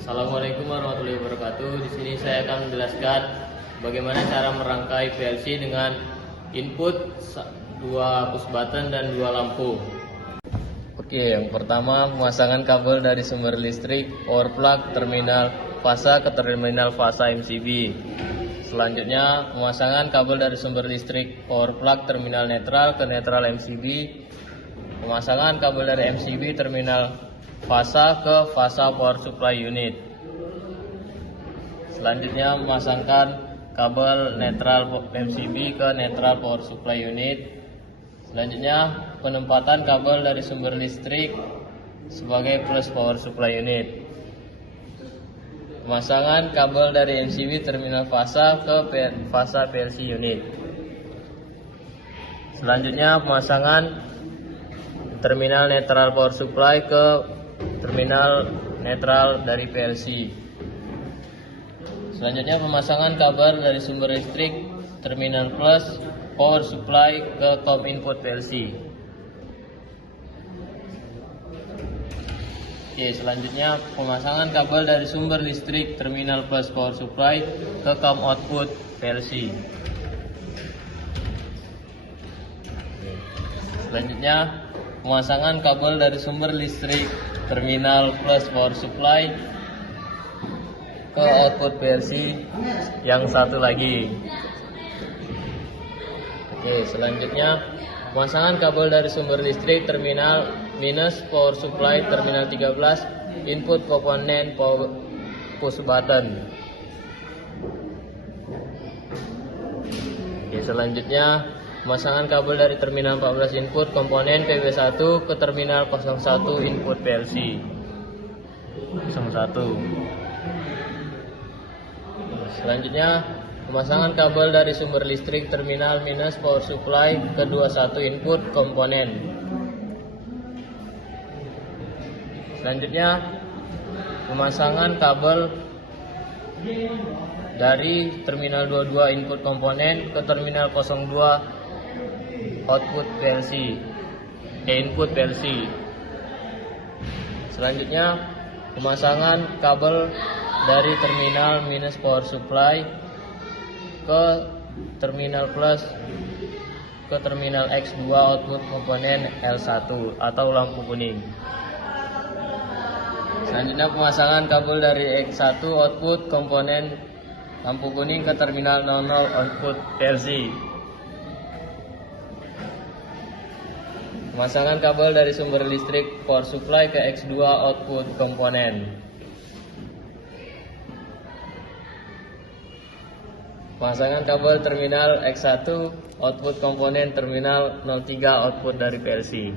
Assalamualaikum warahmatullahi wabarakatuh. Di sini saya akan menjelaskan bagaimana cara merangkai PLC dengan input 2 push button dan 2 lampu. Oke, yang pertama pemasangan kabel dari sumber listrik power plug terminal fasa ke terminal fasa MCB. Selanjutnya pemasangan kabel dari sumber listrik power plug terminal netral ke netral MCB. Pemasangan kabel dari MCB terminal fasa ke fasa power supply unit. Selanjutnya memasangkan kabel netral MCB ke netral power supply unit. Selanjutnya penempatan kabel dari sumber listrik sebagai plus power supply unit. Pemasangan kabel dari MCB terminal fasa ke fasa PLC unit. Selanjutnya pemasangan terminal netral power supply ke terminal netral dari PLC. Selanjutnya pemasangan kabel dari sumber listrik terminal plus power supply ke COM input PLC. Oke, selanjutnya pemasangan kabel dari sumber listrik terminal plus power supply ke COM output PLC. Selanjutnya pemasangan kabel dari sumber listrik terminal plus power supply ke output PLC yang satu lagi. Oke, selanjutnya pemasangan kabel dari sumber listrik terminal minus power supply terminal 13 input komponen power push button. Oke, selanjutnya pemasangan kabel dari terminal 14 input komponen PB1 ke terminal 01 input PLC 01. Selanjutnya pemasangan kabel dari sumber listrik terminal minus power supply ke 21 input komponen. Selanjutnya pemasangan kabel dari terminal 22 input komponen ke terminal 02 output PLC input PLC. Selanjutnya pemasangan kabel dari terminal minus power supply ke terminal plus ke terminal X2 output komponen L1 atau lampu kuning. Selanjutnya pemasangan kabel dari X1 output komponen lampu kuning ke terminal 00 output PLC. Pemasangan kabel dari sumber listrik power supply ke X2 output komponen. Pemasangan kabel terminal X1 output komponen terminal 03 output dari PLC.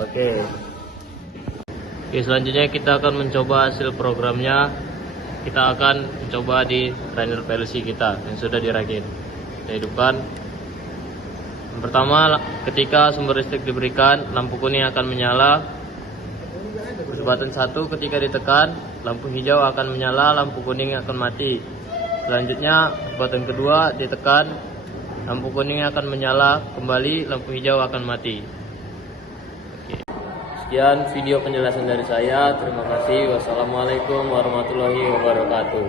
Oke, selanjutnya kita akan mencoba hasil programnya. Kita akan mencoba di runner PLC kita yang sudah dirakit. Kita hidupkan. Yang pertama, ketika sumber listrik diberikan, lampu kuning akan menyala. Push button 1 ketika ditekan, lampu hijau akan menyala, lampu kuning akan mati. Selanjutnya, push button kedua ditekan, lampu kuning akan menyala, kembali lampu hijau akan mati. Sekian video penjelasan dari saya. Terima kasih. Wassalamualaikum warahmatullahi wabarakatuh.